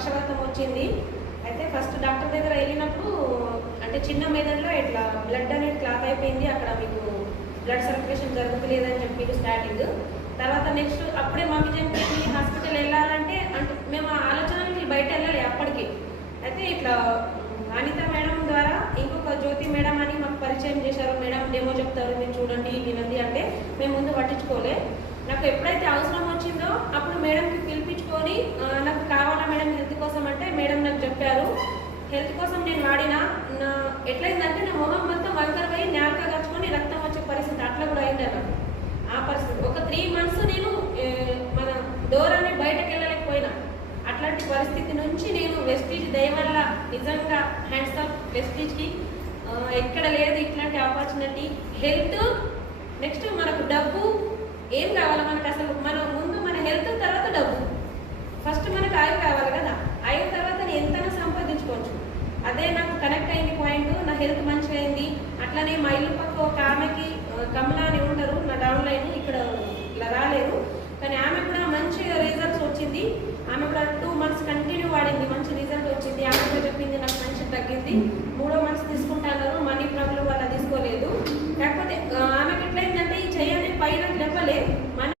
పక్షవాతం వచ్చింది. అయితే ఫస్ట్ డాక్టర్ దగ్గర వెళ్ళినప్పుడు అంటే చిన్న మెదడులో ఇట్లా బ్లడ్ అనేది క్లాత్ అయిపోయింది. అక్కడ మీకు బ్లడ్ సర్క్యులేషన్ జరుగుతలేదని చెప్పి స్టార్టింగ్ తర్వాత నెక్స్ట్ అప్పుడే మమ్మీ చెప్పింది హాస్పిటల్ వెళ్ళాలంటే అంటే మేము ఆ ఆలోచన బయట వెళ్ళాలి అప్పటికి. అయితే ఇట్లా అనిత మేడం ద్వారా ఇంకొక జ్యోతి మేడం అని మాకు పరిచయం చేశారు. మేడం డెమో చెప్తారు మీరు చూడండి వినండి అంటే మేము ముందు పట్టించుకోలే. నాకు ఎప్పుడైతే అవసరం వచ్చి అప్పుడు మేడంకి పిలిపించుకొని ఆ, నాకు కావాలా మేడం హెల్త్ కోసం అంటే మేడం నాకు చెప్పారు హెల్త్ కోసం నేను వాడిన నా ఎట్లయిందంటే నా మొహం మొత్తం వంకర పోయి నేలగా కలుచుకొని రక్తం వచ్చే పరిస్థితి. అట్లా కూడా అయింది నాకు ఆ పరిస్థితి. ఒక త్రీ మంత్స్ నేను మన డోర్ బయటకు వెళ్ళలేకపోయినా. అట్లాంటి పరిస్థితి నుంచి నేను వెస్టీజ్ దయవల్ల నిజంగా హ్యాండ్స్ ఆఫ్ వెస్టీజ్కి ఎక్కడ లేదు ఇట్లాంటి ఆపర్చునిటీ హెల్త్ నెక్స్ట్ మనకు డబ్బు ఏం కావాలి మనకు అసలు? మన ముందు మన హెల్త్ తర్వాత డబ్బు. ఫస్ట్ మనకు ఆయువు కావాలి. హెల్త్ మంచిగైంది. అయింది అట్లానే మా ఇల్లు పక్క ఒక ఆమెకి కమలా అని ఉండరు నా డౌన్ లైన్ ఇక్కడ ఇలా రాలేదు. కానీ ఆమె కూడా మంచి రిజల్ట్స్ వచ్చింది. ఆమె కూడా టూ మంత్స్ కంటిన్యూ వాడింది మంచి రిజల్ట్ వచ్చింది. ఆమె కూడా చెప్పింది నాకు మంచి తగ్గింది.